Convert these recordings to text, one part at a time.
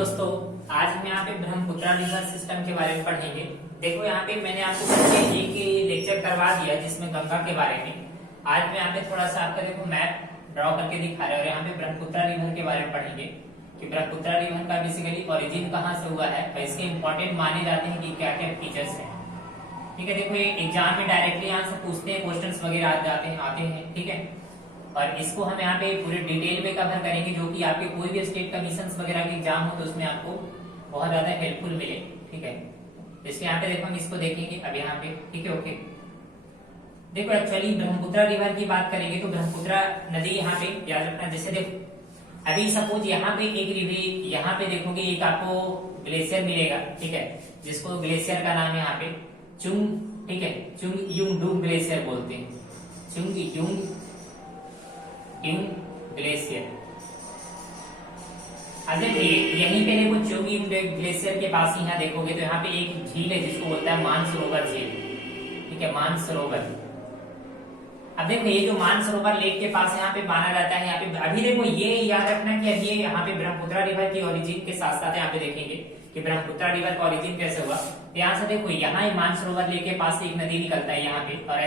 दोस्तों, आज हम यहाँ पे ब्रह्मपुत्रा रिवर सिस्टम के बारे में पढ़ेंगे। देखो यहाँ पे मैंने आपको पहले एक लेक्चर करवा दिया जिसमें गंगा के बारे में। आज मैं यहाँ पे थोड़ा सा आपका देखो मैप ड्रॉ करके दिखा रहा है और यहाँ पे ब्रह्मपुत्रा रिवर के बारे में पढ़ेंगे कि ब्रह्मपुत्रा रिवर का बेसिकली ओरिजिन कहाँ से हुआ है और इसके इंपॉर्टेंट माने जाते हैं कि क्या क्या फीचर्स है। ठीक है, देखो ये एग्जाम में डायरेक्टली यहाँ से पूछते हैं, क्वेश्चन वगैरह आते हैं। ठीक है, और इसको हम यहाँ पे पूरे डिटेल में कवर करेंगे जो कि आपके कोई भी स्टेट कमीशंस वगैरह के एग्जाम हो तो उसमें आपको बहुत ज्यादा हेल्पफुल मिले। ठीक है, इसलिए यहाँ पे देखो हम इसको देखेंगे अब यहाँ पे। ठीक है, ओके। देखो एक्चुअली ब्रह्मपुत्रा रिवर की बात करेंगे तो ब्रह्मपुत्रा नदी यहाँ पे याद रखना। जैसे देखो अभी सपोज यहाँ पे एक रिवर, यहाँ पे देखोगे एक आपको ग्लेशियर मिलेगा। ठीक है, जिसको ग्लेशियर का नाम है यहाँ पे चुंग। ठीक है, चुंग युंग डूंग ग्लेशियर बोलते हैं, चुंग युंग ग्लेशियर। अब देखिए यहीं पे देखो चुंग ग्लेशियर के पास ही यहाँ देखोगे तो यहाँ पे एक झील है जिसको बोलता है मानसरोवर झील। ठीक है, मानसरोवर। अब देखो ये जो मानसरोवर लेक के पास यहाँ पे माना जाता है। यहाँ पे अभी देखो ये याद रखना कि अब ये यहाँ पे ब्रह्मपुत्रा रिवर की ओरिजिन के साथ साथ यहाँ पे देखेंगे कि ब्रह्मपुत्रा रिवर का ओरिजिन कैसे हुआ। यहाँ से देखो यहाँ मानसरोवर लेक के पास से एक नदी निकलता है यहाँ पे और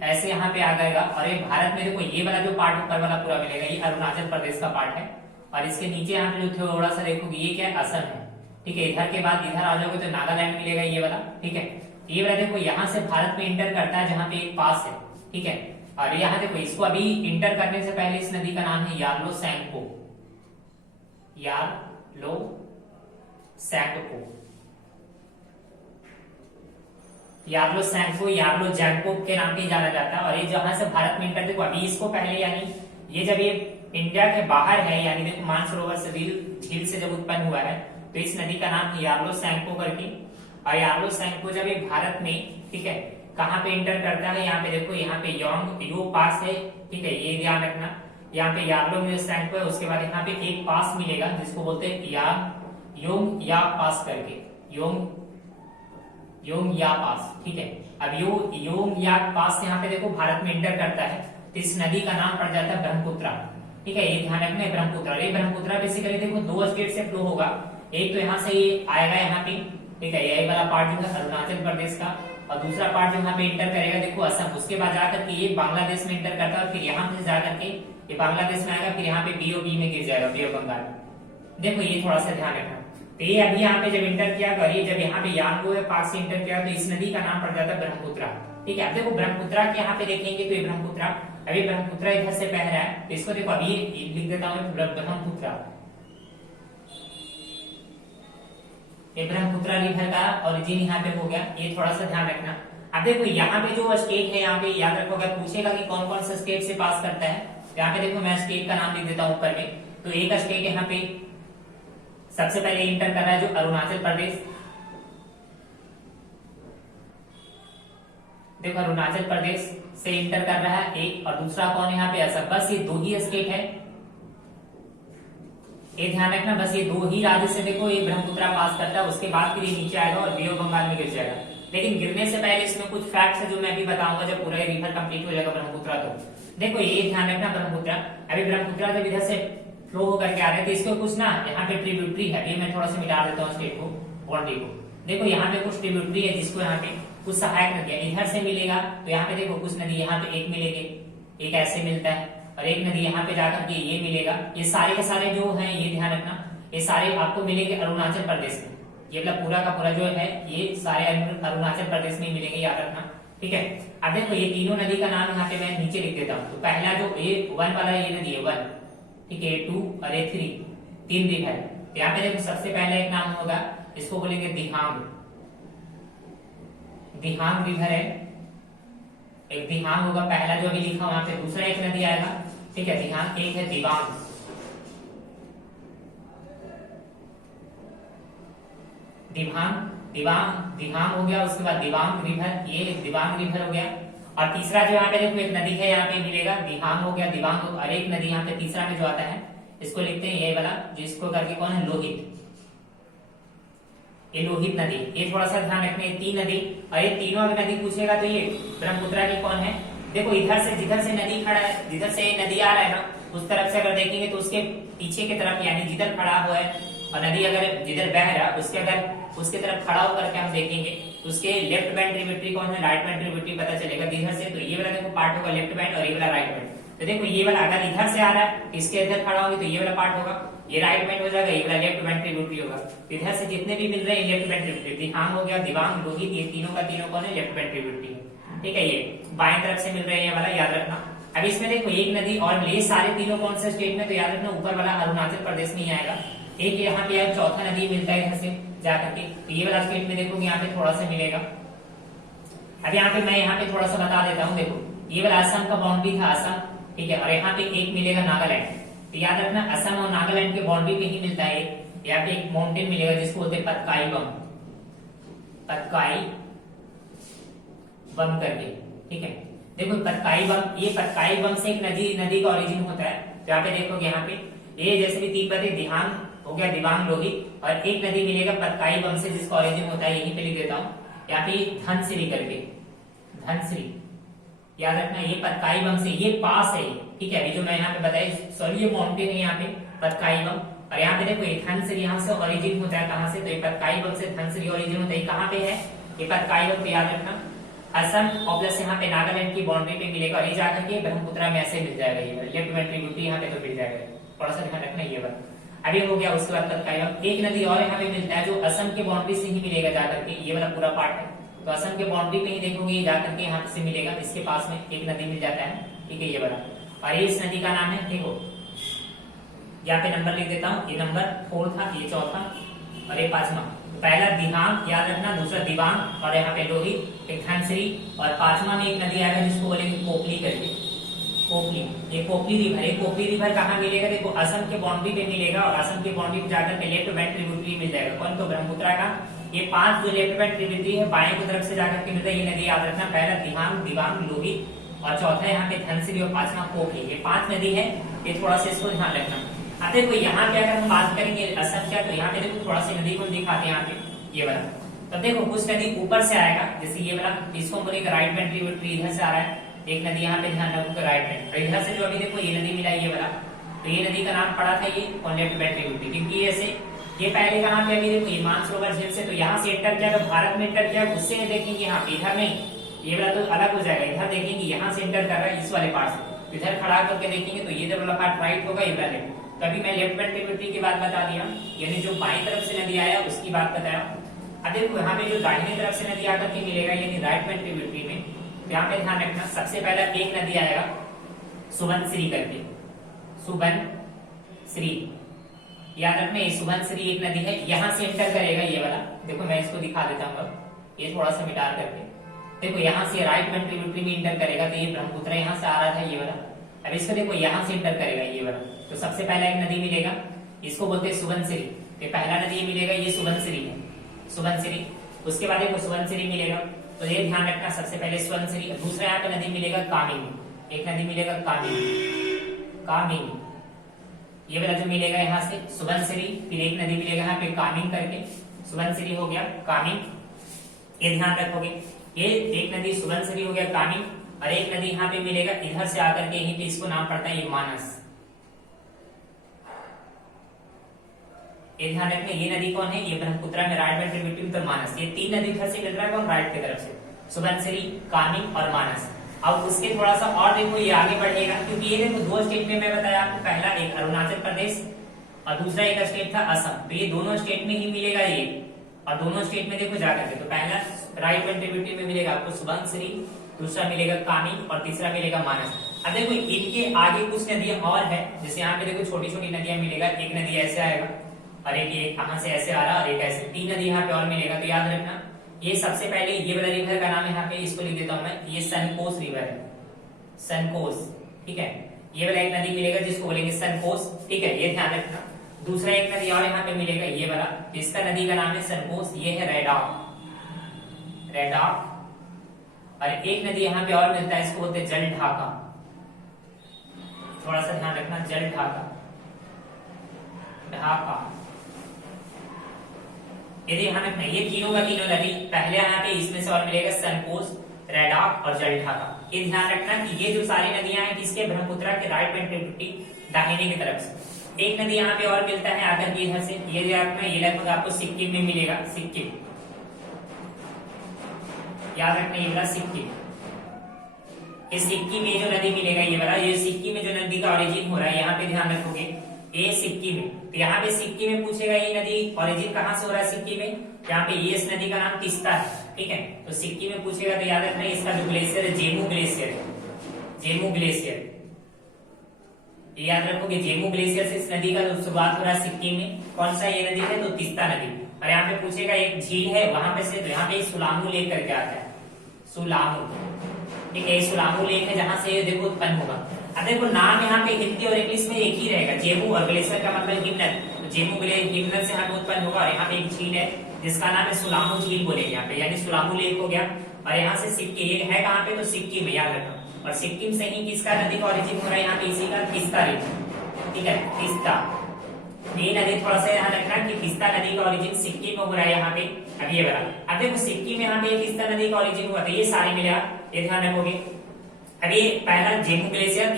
ऐसे यहाँ पे आ जाएगा। और ये भारत में देखो ये वाला जो पार्ट ऊपर वाला पूरा मिलेगा ये अरुणाचल प्रदेश का पार्ट है और इसके नीचे यहाँ पे जो थोड़ा सा देखोगे ये क्या है, असम है। ठीक है, इधर के बाद इधर आ जाओगे तो नागालैंड मिलेगा ये वाला। ठीक है, ये वाला देखो यहाँ से भारत में इंटर करता है जहाँ पे एक पास है। ठीक है, और यहाँ देखो इसको अभी इंटर करने से पहले इस नदी का नाम है यार्लो सैंगपो। यार्लो सैंगपो, यार्लो सैंगपो, यार्लो जैंगपो के नाम पे जाना जाता है। और ये जहां से भारत में इंटर, देखो अभी इसको पहले यानी ये जब ये इंडिया के बाहर है यानी देखो मानसरोवर से झील से जब उत्पन्न हुआ है तो इस नदी का नाम है यार्लो सैंगपो करके। और यार्लो सैंगपो जब ये भारत में, ठीक है, कहाँ पे इंटर करता है, यहाँ पे देखो यहाँ पे यो पास है। ठीक है, ये ध्यान रखना, यहाँ पे यार्लो में सैंगपो है, उसके बाद यहाँ पे एक पास मिलेगा जिसको बोलते हैं योंग या पास करके, योंग या पास। ठीक है, अब योंग या पास यहाँ पे देखो भारत में इंटर करता है तो इस नदी का नाम पड़ जाता है ब्रह्मपुत्रा। ठीक है, ये ध्यान रखना है ब्रह्मपुत्रा। ये ब्रह्मपुत्रा बेसिकली देखो दो स्टेट से फ्लो होगा। एक तो यहाँ से ये आएगा यहाँ पे, ठीक है, यही वाला पार्ट जो है अरुणाचल प्रदेश का, और दूसरा पार्ट जो यहाँ पे इंटर करेगा देखो असम। उसके बाद जाकर के ये बांग्लादेश में इंटर करता है और फिर यहाँ से जाकर के ये बांग्लादेश में आएगा, फिर यहाँ पे BOB में गिर जाएगा, बे ऑफ बंगाल। देखो ये थोड़ा सा ध्यान रखना। तो ये अभी यहाँ पे जब इंटर किया और ये जब यहाँ पे यार्लो है पास से इंटर किया तो इस नदी का नाम पड़ जाता है ब्रह्मपुत्रा। ठीक है, अब देखो ब्रह्मपुत्रा के यहाँ पे देखेंगे तो ये ब्रह्मपुत्रा, अभी ब्रह्मपुत्रा इधर से बह रहा है तो इसको देखो अभी लिख देता हूँ ब्रह्मपुत्रा। ये ब्रह्मपुत्रा रिवर का ओरिजिन यहाँ पे हो गया, ये थोड़ा सा ध्यान रखना। अब देखो यहाँ पे जो स्टेट है यहाँ पे याद रखोगे, पूछेगा कि कौन कौन सा स्टेट से पास करता है। यहाँ पे देखो मैं स्टेट का नाम लिख देता हूँ ऊपर में। तो एक स्टेट यहाँ पे सबसे पहले इंटर कर रहा है जो अरुणाचल प्रदेश। देखो अरुणाचल प्रदेश से इंटर कर रहा है एक, और दूसरा कौन है यहाँ पे असम। बस ये दो ही स्टेट है, ये ध्यान रखना, बस ये दो ही राज्य से देखो ये ब्रह्मपुत्रा पास करता है। उसके बाद फिर ये नीचे आएगा और बे ऑफ बंगाल में गिर जाएगा। लेकिन गिरने से पहले इसमें कुछ फैक्ट्स है जो मैं भी बताऊंगा जब पूरा रिवर कंप्लीट हो जाएगा ब्रह्मपुत्रा। तो देखो ये ध्यान रखना ब्रह्मपुत्रा, अभी ब्रह्मपुत्रा जब इधर से फ्लो होकर के आ रहे हैं तो इसको कुछ ना यहाँ पे ट्रिब्यूटरी है, ये मैं थोड़ा सा मिटा देता हूँ स्टेट को बॉडी को। देखो यहाँ पे कुछ ट्रिब्यूटरी है जिसको यहाँ पे कुछ सहायक नदियां इधर से मिलेगा तो यहाँ पे देखो कुछ नदी यहाँ पे एक मिलेगी, एक ऐसे मिलता है, और एक नदी यहाँ पे जाकर के ये मिलेगा। ये सारे के सारे जो है ये ध्यान रखना, ये सारे आपको मिलेंगे अरुणाचल प्रदेश में। ये मतलब पूरा का पूरा जो है ये सारे अरुणाचल प्रदेश में मिलेंगे, याद रखना। ठीक है, अब देखो ये तीनों नदी का नाम यहाँ पे मैं नीचे लिख देता हूँ। तो पहला जो A1 वाला ये नदी है 1, ठीक है, A2 और A3 तीन रिवर है। यहाँ पे देखो सबसे पहला एक नाम होगा, इसको बोलेंगे दिहांग। दिहांग रिवर है, एक दिहांग होगा पहला जो अभी लिखा वहां पे। दूसरा एक नदी आएगा, ठीक है, दिहांग। एक है दिबांग, दिहांग हो गया। उसके बाद दिबांग रिवर, ये दिबांग रिवर हो गया। और तीसरा जो यहाँ पे देखो एक नदी है यहाँ पे मिलेगा, दिहांग हो गया, दिबांग। और एक नदी यहाँ पे तीसरा में जो आता है इसको लिखते हैं ये वाला, जिसको करके कौन है, लोहित। ये लोहित नदी, ये थोड़ा सा ध्यान रखना, ये तीन नदी। और ये तीनों अगर नदी पूछेगा तो ये ब्रह्मपुत्रा की कौन है। देखो इधर से जिधर से नदी खड़ा है, जिधर से नदी आ रहा है ना, उस तरफ से अगर देखेंगे तो उसके पीछे की तरफ यानी जिधर खड़ा हुआ है और नदी अगर जिधर बह रहा है उसके तरफ खड़ा होकर के हम देखेंगे तो उसके लेफ्ट बैंक ट्रिब्यूटरी कौन है, राइट बैंक ट्रिब्यूटरी पता चलेगा इधर से। तो ये वाला देखो पार्ट होगा लेफ्ट बैंक और ये वाला राइट बैंक। तो देखो ये वाला अगर इधर से आ रहा है इसके इधर खड़ा होगी तो ये वाला पार्ट होगा, ये राइट बैंक हो जाएगा, ये वाला लेफ्ट बैंक ट्रिब्यूटरी होगा। इधर से जितने भी मिल रहे हैं लेफ्ट बैंक ट्रिब्यूटरी, दिहांग हो गया, दिबांग, लोहित, ये तीनों का तीनों कौन है, लेफ्ट बैंक ट्रिब्यूटरी है। ठीक है, ये बाएं तरफ से मिल रहे हैं ये वाला, याद रखना। अब इसमें देखो एक नदी और मिली, सारे तीनों कौन से स्टेट में, तो याद रखना ऊपर वाला अरुणाचल प्रदेश में ही आएगा। एक यहाँ पे चौथा नदी मिलता है इधर से जाकर के, तो ये वाला स्टेट में देखो यहाँ पे थोड़ा सा मिलेगा। अब यहाँ पे मैं यहाँ पे थोड़ा सा बता देता हूँ, देखो ये वाला असम का बाउंड्री था, असम, ठीक है, और यहाँ पे एक मिलेगा नागालैंड। तो याद रखना असम और नागालैंड के बाउंड्री पे ही मिलता है। यहाँ पे एक माउंटेन मिलेगा जिसको बोलते हैं पतकाई बम, पतकाई बम करके। ठीक है, देखो पतकाई बम, ये पतकाई बम से एक नदी का ओरिजिन होता है। तो यहाँ पे देखोगे यहाँ पे ये जैसे भी तीन पते, दिहांग हो गया, दिबांग, लोहित, और एक नदी मिलेगा पतकाई बम से जिसका ओरिजिन होता है, यहीं पे लिख देता हूँ यहाँ पे धनसिरी करके, धनसिरी, याद रखना ये पतकाई बम से, ये पास है। ठीक है, अभी जो मैं यहाँ पे बताया, सॉरी ये माउंटेन है यहाँ पे पतकाई बम, और यहाँ पे देखो ये धनसिरी यहाँ से ओरिजिन होता है, कहाँ से, तो ये पतकाई बम से धनसिरी ओरिजिन होता है। कहाँ पे है ये पतकाई बम, तो याद रखना असम और प्लस यहाँ पे नागालैंड की बाउंड्री पे मिलेगा, और ये जाकर के ब्रह्मपुत्रा में ऐसे मिल जाएगा, ये लेफ्ट बैंक ट्रिब्यूटरी यहाँ पे तो मिल जाएगा, थोड़ा सा ध्यान रखना ये बात। अभी हो गया, उसके बाद पतकाई बम। एक नदी और यहाँ पे मिलता है जो असम के बाउंड्री से ही मिलेगा जाकर के, ये वाला पूरा पार्ट है, तो असम के बाउंड्री पे ही देखोगे ये जाकर के यहाँ से मिलेगा, इसके पास में एक नदी मिल जाता है। ठीक है, ये वाला, और ये इस नदी का नाम है, देखो यहाँ पे नंबर लिख देता हूँ, ये नंबर 4 था, ये चौथा और ये 5वां। पहला दिहांग याद रखना, दूसरा दिबांग, और यहाँ पे लोहित, एक धनसिरी, और 5वां में एक नदी आएगा जिसको बोलेंगे कोपली करके, कोपली। ये कोपली रिवर है, कोपली रिवर कहाँ मिलेगा, देखो असम के बाउंड्री पे मिलेगा, और असम के बाउंड्री पे जाकर के लेफ्ट बैंक ट्रिब्यूटरी मिल जाएगा, कौन, तो ब्रह्मपुत्रा का। ये 5 जो लेफ्ट बैंक ट्रिब्यूटरी है बाएं की तरफ से जाकर के मिलता है, ये नदी याद रखना, पहला दिहांग, दिबांग, लोहित, और चौथा यहाँ पे धनसिरी, और 5वां कोपली। ये 5 नदी है, ये थोड़ा सा इसको ध्यान रखना। अब देखो यहाँ पे अगर हम बात करेंगे असम क्या, तो यहाँ पे देखो थोड़ा सी नदी को दिखाते हैं यहाँ पे, ये वाला। तो देखो कुछ नदी ऊपर से आएगा, जैसे ये वाला, इसको बोलेगा राइट बैंक ट्रिब्यूटरी, इधर से आ रहा है एक नदी, यहाँ पे ध्यान रखो राइट बैंक, और इधर से जो अभी देखो ये नदी मिला ये वाला, तो ये नदी का नाम पड़ा था ये लेफ्ट बैंक ट्रिब्यूटरी, क्योंकि ऐसे ये पहले कहाँ पे, अभी देखो ये मानसरोवर झील से, तो यहाँ से एंटर किया, तो भारत में एंटर किया, उससे देखेंगे यहाँ पे, इधर नहीं, ये वाला तो अलग हो जाएगा, इधर देखेंगे यहाँ से एंटर कर रहा है इस वाले पार्ट से, इधर खड़ा करके देखेंगे तो ये वाला पार्ट राइट होगा, ये वाला लेफ्ट। तो अभी मैं लेफ्ट बैंक ट्रिब्यूटरी की बात बता दिया, यानी जो बाईं तरफ से नदी आया उसकी बात बताया। अब देखो यहाँ पे जो दाहिने तरफ से नदी आकर के मिलेगा, यानी राइट बैंक ट्रिब्यूटरी में, तो यहाँ पे ध्यान रखना सबसे पहला एक नदी आएगा सुबनसिरी करके, सुबनसिरी, याद रखना ये सुबनसिरी एक नदी है, यहाँ से एंटर करेगा ये वाला, देखो मैं इसको दिखा देता हूँ, ये थोड़ा सा मिटा करके, देखो यहाँ से राइट बैंक ट्रिब्यूटरी में एंटर करेगा, तो ये ब्रह्मपुत्र यहाँ से आ रहा था ये वाला, अब इसको देखो यहाँ से एंटर करेगा ये वाला, तो सबसे पहला एक नदी मिलेगा, इसको बोलते हैं सुबनसिरी, ये पहला नदी मिलेगा, ये सुबनसिरी है, सुबनसिरी। उसके बाद देखो सुबनसिरी मिलेगा, तो ये ध्यान रखना सबसे पहले सुबनसिरी। दूसरा यहाँ पे नदी मिलेगा कामिनी, एक नदी मिलेगा कामिनी, कामिनी, ये वाला जो मिलेगा यहाँ से सुबनसिरी, फिर एक नदी मिलेगा यहाँ पे कामिंग करके, सुबनसिरी हो गया, कामिंग, ये ध्यान रखोगे, ये एक नदी सुबनसिरी हो गया, कामिंग, और एक नदी यहाँ पे मिलेगा इधर से आकर के, यहीं पे इसको नाम पड़ता है ये मानस, ये ध्यान रखना, ये नदी कौन है, ये ब्रह्मपुत्रा में राइट बैंक ट्रिब्यूटरी, तो मानस। ये 3 नदी इधर से मिल रहा है कौन, राइट की तरफ से, सुबनसिरी, कामिंग और मानस। अब उसके थोड़ा सा और देखो ये आगे बढ़ेगा, क्योंकि ये देखो 2 स्टेट में मैं बताया आपको, पहला एक अरुणाचल प्रदेश और दूसरा एक स्टेट था असम, तो ये दोनों स्टेट में ही मिलेगा ये, और दोनों स्टेट में देखो जाकर के, तो पहला राइट बैंक ट्रिब्यूटरी में मिलेगा आपको सुबनसिरी, दूसरा मिलेगा कामिंग और तीसरा मिलेगा मानस। अब देखो इनके आगे कुछ नदियां और है, जैसे यहाँ पे देखो छोटी छोटी नदियां मिलेगा, एक नदी ऐसे आएगा और एक कहां से ऐसे आ रहा और एक ऐसे, 3 नदी यहाँ पे और मिलेगा। तो याद रखना ये सबसे पहले ये वाला रिवर का नाम है, यहाँ पे इसको लिख देता हूं मैं, ये सनकोस रिवर है, सनकोस, ठीक है। ये वाला एक नदी मिलेगा जिसको बोलेंगे सनकोस, ठीक है, ये ध्यान रखना। दूसरा एक नदी और यहाँ पे मिलेगा ये वाला, इसका नदी का नाम है सनकोस, ये है रेडॉक, रेडॉक, और एक नदी यहाँ पे और मिलता है, इसको बोलते हैं जल ढाका, थोड़ा सा ध्यान रखना, जल ढाका, ढाका, यदि ध्यान रखना ये तीनों का तीनों नदी, पहले यहाँ पे इसमें से और मिलेगा सनकोस, रेडॉक और जल ढाका। ये ध्यान रखना कि ये जो सारी नदियां हैं किसके, ब्रह्मपुत्रा के राइट बैंक ट्रिब्यूटरी दाहिने की तरफ से। एक नदी यहाँ पे और मिलता है आकर के इधर से, ये लगभग आपको सिक्किम में मिलेगा, सिक्किम, याद रखना ये वाला सिक्किम। इस सिक्किम में जो नदी मिलेगा ये वाला, ये सिक्किम में जो नदी का ओरिजिन हो रहा है, यहाँ पे ध्यान रखोगे ये सिक्किम में, तो यहाँ पे सिक्किम में पूछेगा ये नदी ओरिजिन कहाँ से हो रहा है सिक्किम में, यहाँ पे ये इस नदी का नाम तीस्ता है, ठीक है। तो सिक्किम में पूछेगा तो याद रखना इसका जो ग्लेशियर है जेमू ग्लेशियर, जेमू ग्लेशियर, याद रखोगे जेमू ग्लेशियर से इस नदी का शुरुआत हो रहा है सिक्किम में। कौन सा ये नदी है, तो तीस्ता नदी। और यहाँ पे पूछेगा एक झील है वहां पे से, तो यहाँ पे सुलामू लेक करके आता है, सुलामू, ठीक है, सुलामू लेक है जहां से ये देखो उत्पन्न होगा। अब देखो नाम यहाँ पे हिंदी और इंग्लिश में एक ही रहेगा, जेमू, और ग्लेशियर का मतलब हिमनद, तो जेमू हिमनद से यहाँ पे उत्पन्न होगा। और यहाँ पे एक झील है जिसका नाम है सुलामू झील बोलेंगे यहाँ पे, यानी सुलामू लेक हो गया। और यहाँ से सिक्किम ये है कहाँ पे, तो सिक्किम में, याद रखना। और सिक्किम से ही किसका नदी का ओरिजिन हो रहा है यहाँ पे, इसी का तीस्ता रिवर, ठीक है, तीस्ता। ये नदी थोड़ा सा ध्यान रखना कि तीस्ता नदी का ओरिजिन सिक्किम में हो रहा है यहाँ पे। अब ये बड़ा, अब देखो सिक्किम में यहाँ पे तीस्ता नदी का ओरिजिन हुआ, तो ये सारे मिलेगा, ये ध्यान रखोगे। अभी पहला जेमू ग्लेशियर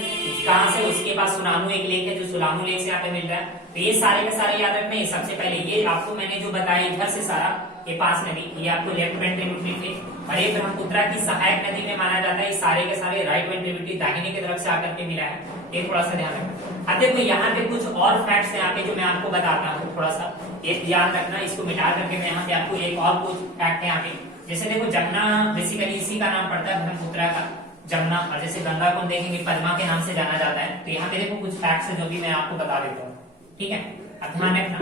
कहाँ से, उसके पास सुलामू एक लेक है जो सुलामू लेक से यहाँ पे मिल रहा है। तो ये सारे के सारे याद रखना। सबसे पहले ये आपको मैंने जो बताया इधर से सारा, ये पास नदी, ये आपको लेफ्ट वेंट्रिब्यूटरी थे, और ये ब्रह्मपुत्रा की सहायक नदी में माना जाता है। ये सारे के सारे राइट वेंट्रिब्यूटरी दाहिने की तरफ से आकर के मिला है, ये थोड़ा सा ध्यान रखना। अब देखो यहाँ पे कुछ और फैक्ट्स यहाँ पे जो मैं आपको बताता हूँ, थोड़ा सा ये याद रखना, इसको मिटा करके मैं यहाँ पे आपको एक और कुछ फैक्ट है यहाँ पे। जैसे देखो जमुना बेसिकली इसी का नाम पड़ता है ब्रह्मपुत्रा का, जमुना। और जैसे गंगा को देखेंगे पद्मा के नाम से जाना जाता है। तो यहाँ पे देखो कुछ फैक्ट्स है जो भी मैं आपको बता देता हूँ, ठीक है, अब ध्यान रखना।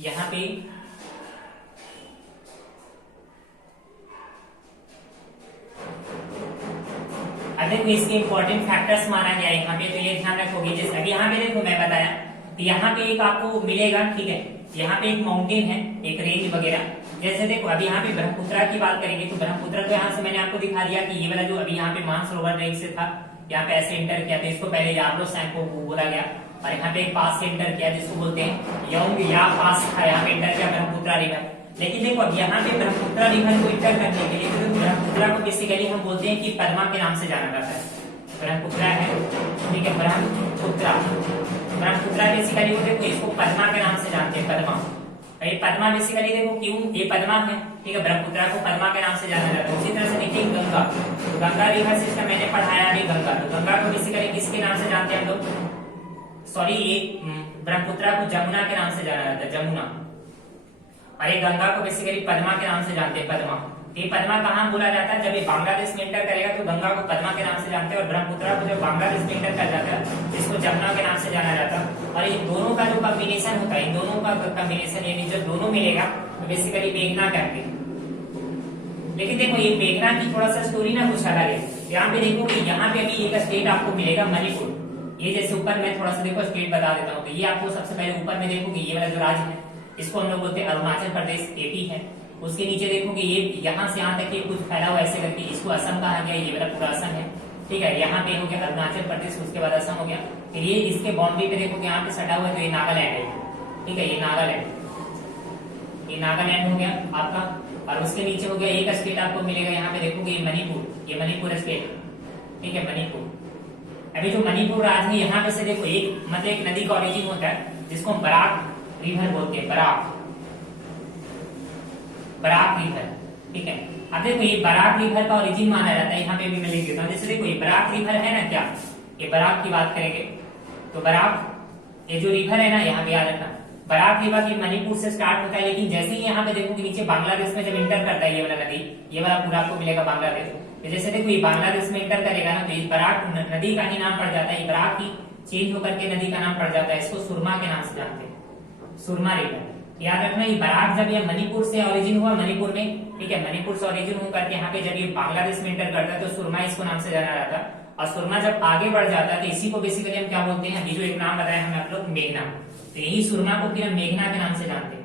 यहाँ पे देखो इसके इंपॉर्टेंट फैक्टर्स माना गया यहाँ पे, तो ये ध्यान रखोगे। जैसे अभी यहाँ पे देखो मैं बताया, तो यहाँ पे एक आपको मिलेगा, ठीक है, यहाँ पे एक माउंटेन है, एक रेंज वगैरह। जैसे देखो अभी यहाँ पे ब्रह्मपुत्रा की बात करेंगे, तो ब्रह्मपुत्रा तो यहाँ से मैंने आपको दिखा दिया कि ये वाला जो अभी यहाँ पे मानसरोवर रेंज से था, यहाँ पे ऐसे एंटर किया था, इसको पहले यार्लो सैंको बोला गया। और यहाँ पे एक पास से एंटर किया जिसको बोलते हैं यंग या पास था, यहाँ पे एंटर किया ब्रह्मपुत्रा रिवर। लेकिन देखो अब यहाँ पे ब्रह्मपुत्रा रिवर को एंटर करने के लिए, तो ब्रह्मपुत्रा को बेसिकली हम बोलते हैं कि पद्मा के नाम से जाना जाता है। ब्रह्मपुत्रा है, ठीक है, ब्रह्मपुत्रा, ब्रह्मपुत्रा बेसिकली देखो इसको पद्मा के नाम से जानते हैं, पद्मा। ये पद्मा बेसिकली देखो क्यों, ये पद्मा है, ठीक है, ब्रह्मपुत्रा को पद्मा के नाम से जाना जाता है। उसी तरह से देखिए गंगा, गंगा रिवर सिस्टम मैंने पढ़ाया अभी, गंगा, तो गंगा को बेसिकली किसके नाम से जानते हैं हम लोग, सॉरी ये ब्रह्मपुत्रा को जमुना के नाम से जाना जाता है, जमुना। और ये गंगा को बेसिकली पद्मा के नाम से जानते हैं, पद्मा। ये पद्मा कहाँ बोला जाता है, जब ये बांग्लादेश में एंटर करेगा तो गंगा को पद्मा के नाम से जानते हैं, और ब्रह्मपुत्रा को जब बांग्लादेश में एंटर कर जाता है इसको जमुना के नाम से जाना जाता है। और इन दोनों का जो कॉम्बिनेशन होता है, इन दोनों का कॉम्बिनेशन यानी जो दोनों मिलेगा तो बेसिकली मेघना करके। लेकिन देखो ये मेघना की थोड़ा सा स्टोरी ना कुछ अलग है। यहाँ पे देखो कि यहाँ पे अभी एक स्टेट आपको मिलेगा मणिपुर। ये जैसे ऊपर मैं थोड़ा सा देखो स्टेट बता देता हूँ, तो ये आपको सबसे पहले ऊपर में देखोगे ये वाला जो राज्य है इसको हम लोग बोलते हैं अरुणाचल प्रदेश, एपी है। उसके नीचे देखोगे ये यहाँ से यहाँ तक ये कुछ फैला हुआ ऐसे करके इसको असम कहा गया, ये वाला पूरा असम है, ठीक है। यहाँ पे हो गया अरुणाचल प्रदेश, उसके बाद असम हो गया। फिर ये इसके बाउंड्री पे देखोगे यहाँ पे सटा हुआ है तो ये नागालैंड है, ठीक है, ये नागालैंड, ये नागालैंड हो गया आपका। और उसके नीचे हो गया एक स्टेट आपको मिलेगा यहाँ पे देखोगे ये मणिपुर, ये मणिपुर स्टेट, ठीक है, मणिपुर। अभी जो मणिपुर राज्य है यहाँ पे से देखो एक मतलब एक नदी का ओरिजिन होता है जिसको हम बराक रिवर बोलते हैं, बराक, बराक रिवर, ठीक है। अब देखो ये बराक रिवर का ओरिजिन माना जाता है, यहाँ पे भी मैं लिख देता हूँ। जैसे देखो ये बराक रिवर है ना, क्या ये बराक की बात करेंगे तो बराक ये जो रिवर है ना, यहाँ पे याद रखना बराक रिवर की मणिपुर से स्टार्ट होता है। लेकिन जैसे ही यहाँ पे देखो कि नीचे बांग्लादेश में जब इंटर करता है ये वाला नदी, ये वाला पूरा आपको मिलेगा बांग्लादेश। जैसे देखो ये बांग्लादेश में इंटर करेगा ना तो ये बराक नदी का ही नाम पड़ जाता है, ये बराक ही चेंज होकर के नदी का नाम पड़ जाता है, इसको सुरमा के नाम से जानते हैं, सुरमा रिवर। याद रखना ये बराक जब ये मणिपुर से ओरिजिन हुआ, मणिपुर में, ठीक है, मणिपुर से ओरिजिन होकर के यहाँ पे जब ये बांग्लादेश में इंटर करता है तो सुरमा इसको नाम से जाना जाता है। और सुरमा जब आगे बढ़ जाता है तो इसी को बेसिकली हम क्या बोलते हैं, अभी जो एक नाम बताया हमें आप लोग मेघना, तो यही सुरमा को फिर हम मेघना के नाम से जानते हैं,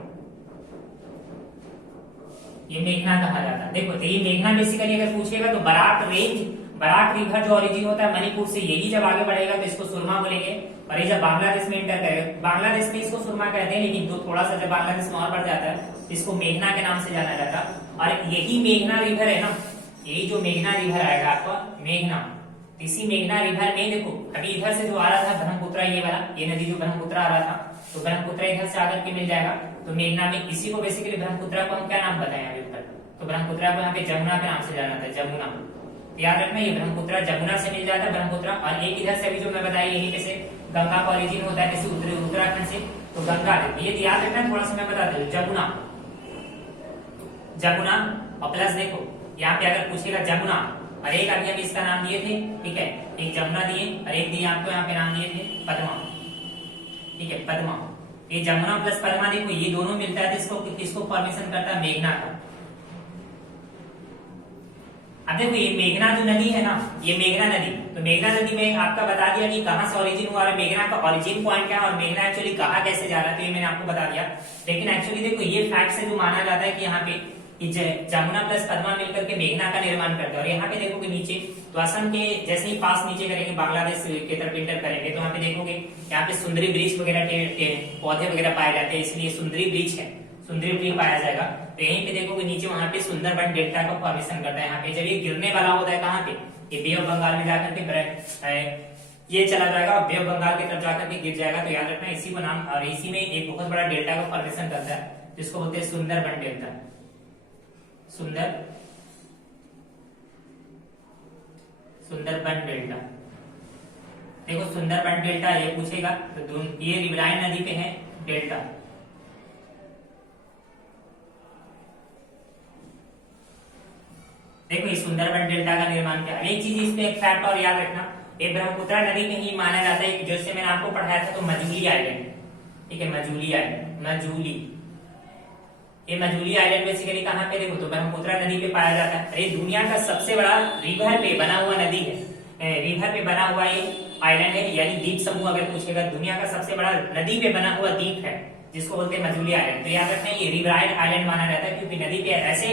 ये मेघना कहा जाता है। देखो तो ये मेघना बेसिकली अगर पूछेगा तो बराक रेंज, बराक रिवर जो ओरिजिन होता है मणिपुर से, यही जब आगे बढ़ेगा तो इसको सुरमा बोलेंगे। और ये जब बांग्लादेश में एंटर करेगा, बांग्लादेश में इसको सुरमा कहते हैं, लेकिन तो थोड़ा सा जब बांग्लादेश में और बढ़ जाता है इसको मेघना के नाम से जाना जाता है। और यही मेघना रिवर है ना, यही जो मेघना रिवर आएगा आपका मेघना, इसी मेघना रिवर में देखो अभी इधर से जो आ रहा था ब्रह्मपुत्र, ये वाला ये नदी जो ब्रह्मपुत्र आ रहा था, तो ब्रह्मपुत्र इधर से आकर के मिल जाएगा, तो मेघना में इसी को बेसिकली ब्रह्मपुत्र को हम क्या नाम बताएं अभी ऊपर, तो ब्रह्मपुत्र को यहाँ पे जमुना के नाम से जाना था, जमुना। तो याद रखना ये ब्रह्मपुत्र जमुना से मिल जाता है ब्रह्मपुत्र, और एक इधर से अभी जो मैं बताया यही कैसे गंगा का ओरिजिन होता है, किसी उत्तराखंड से, तो गंगा ये याद रखना, थोड़ा सा मैं बताता हूँ, जमुना, जमुना और प्लस देखो यहाँ पे अगर पूछेगा जमुना, और एक अभी हम इसका नाम दिए थे, ठीक है, एक जमुना दिए और एक दिए आपको यहाँ पे नाम दिए थे पद्मा, ठीक है, पद्मा। ये जमुना प्लस पद्मा देखो ये दोनों मिलता है, इसको किसको फॉर्मेशन करता है, मेघना का। अब देखो ये मेघना जो नदी है ना, ये मेघना नदी, तो मेघना नदी में आपका बता दिया कि कहां से ओरिजिन हुआ है, मेघना का ओरिजिन पॉइंट क्या है, और मेघना एक्चुअली कहां कैसे जा रहा है, तो ये मैंने आपको बता दिया। लेकिन एक्चुअली देखो ये फैक्ट से जो माना जाता है कि यहाँ पे जमुना प्लस पद्मा मिलकर के मेघना का निर्माण करता है। और यहाँ पे देखोगे नीचे, तो असम के जैसे ही पास नीचे करेंगे बांग्लादेश की तरफ इंटर करेंगे, तो यहाँ पे देखोगे यहाँ पे सुंदरी वृक्ष वगैरह पौधे वगैरह पाए जाते हैं, इसलिए सुंदरी वृक्ष है, सुंदरी ट्री पाया जाएगा। तो यहीं पे देखोगे नीचे वहां पे सुंदरबन डेल्टा का फॉर्मेशन करता है। यहाँ पे जब ये गिरने वाला होता है कहाँ पे, ये बे ऑफ बंगाल में जाकर के ये चला जाएगा और बे ऑफ बंगाल की तरफ जाकर के गिर जाएगा। तो याद रखना इसी को नाम, और इसी में एक बहुत बड़ा डेल्टा का फॉर्मेशन करता है जिसको बोलते हैं सुंदरबन डेल्टा, सुंदरबन डेल्टा। देखो सुंदरबन डेल्टा ये पूछेगा, तो ये रिवराइन नदी पे है डेल्टा, देखो ये सुंदरबन डेल्टा का निर्माण किया। एक चीज इसमें एक फैक्ट और याद रखना, ये ब्रह्मपुत्र नदी में ही माना जाता है, जैसे मैंने आपको पढ़ाया था, तो मजूली आइलैंड, ठीक है, मजूली आइलैंड, मजूली, ये मजूली आइलैंड बेसिकली कहाँ पे, देखो तो ब्रह्मपुत्र नदी पे पाया जाता है। ये दुनिया का सबसे बड़ा रिवर पे बना हुआ नदी है, रिवर पे बना हुआ ये आइलैंड है, यानी द्वीप समूह अगर पूछेगा, दुनिया का सबसे बड़ा नदी पे बना हुआ द्वीप है जिसको बोलते हैं मजूली आइलैंड। तो याद रखना ये रिवराइन आइलैंड माना जाता है, क्योंकि नदी पे ऐसे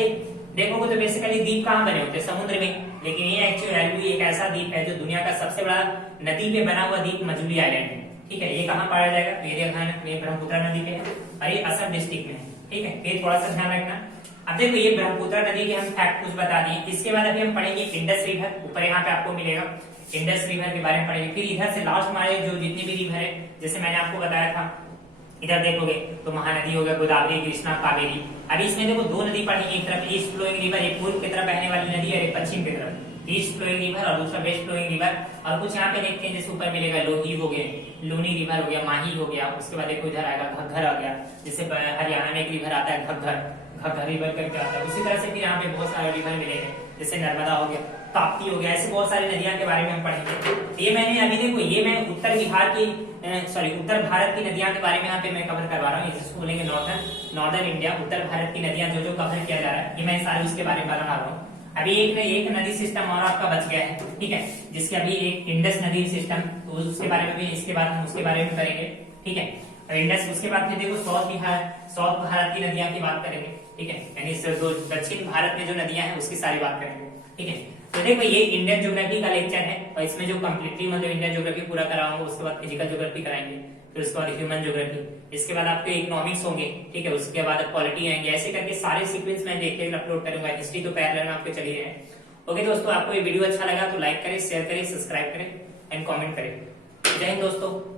देखोगे तो बेसिकली द्वीप कहाँ बने होते हैं, समुद्र में, लेकिन ये एक्चुअली एक ऐसा द्वीप है जो दुनिया का सबसे बड़ा नदी पे बना हुआ द्वीप मजूली आइलैंड है, ठीक है। ये कहाँ पाया जाएगा, तो ये देखना है, ये ब्रह्मपुत्र नदी पे है और ये असम डिस्ट्रिक्ट में है, ठीक है, ये थोड़ा सा ध्यान रखना। अब देखो ये ब्रह्मपुत्र नदी के हम फैक्ट कुछ बता दिए, इसके बाद अभी हम पढ़ेंगे इंडस रिवर, ऊपर यहाँ पे आपको मिलेगा इंडस रिवर के बारे में पढ़ेंगे। फिर इधर से लास्ट हमारे जो जितने भी रिवर है, जैसे मैंने आपको बताया था, इधर देखोगे तो महानदी हो गया, गोदावरी, कृष्णा, कावेरी। अभी इसमें देखो दो नदी पढ़ेंगे, एक तरफ ईस्ट फ्लोइंग रिवर, एक पूर्व की तरफ बहने वाली नदी, और एक पश्चिम की तरफ ईस्ट फ्लोइंग रिवर, और दूसरा वेस्ट फ्लोइंग रिवर। और कुछ यहाँ पे देखते हैं, जैसे ऊपर मिलेगा लोही हो गए, लूनी रिवर हो गया, माही हो गया, उसके बाद देखो इधर आएगा घग्गर आ गया, जैसे हरियाणा में एक रिवर आता है घग्गर, घग्गर रिवर करके आता है। उसी तरह से फिर यहाँ पे बहुत सारे रिवर मिलेंगे, जैसे नर्मदा हो गया, ताप्ती हो गया, ऐसे बहुत सारी नदियां के बारे में हम पढ़ेंगे। ये मैंने अभी देखो ये मैं उत्तर बिहार की उत्तर भारत की नदियां के बारे में यहाँ पे मैं कवर करवा रहा हूँ, जिसको बोलेंगे नॉर्दर्न इंडिया, उत्तर भारत की नदियां जो कवर किया जा रहा है, ये मैं सारे उसके बारे में बता रहा हूँ। अभी एक नदी सिस्टम और आपका बच गया है, ठीक है, जिसके अभी एक इंडस नदी सिस्टम, तो उसके बारे में भी इसके बाद हम उसके बारे में करेंगे, ठीक है। इंडस, उसके बाद फिर देखो साउथ भारत की नदियां की बात करेंगे, ठीक है, यानी दक्षिण भारत में जो नदियां हैं उसकी सारी बात करेंगे, ठीक है। तो देखो ये इंडियन ज्योग्राफी का लेक्चर है, और इसमें जो कंप्लीटली मतलब इंडियन ज्योग्राफी पूरा कराऊंगा, उसके बाद फिजिकल ज्योग्राफी कराएंगे, फिर उसके बाद ह्यूमन ज्योग्राफी, इसके बाद आपके इकोनॉमिक्स होंगे, ठीक है, उसके बाद पॉलिटी आएंगे, ऐसे करके सारे सीक्वेंस में देखते अपलोड करूंगा। हिस्ट्री तो पैरेलल में आपके चली रहे हैं। ओके दोस्तों, आपको ये वीडियो अच्छा लगा तो लाइक करें, शेयर करें, सब्सक्राइब करें एंड कॉमेंट करें। जय हिंद दोस्तों।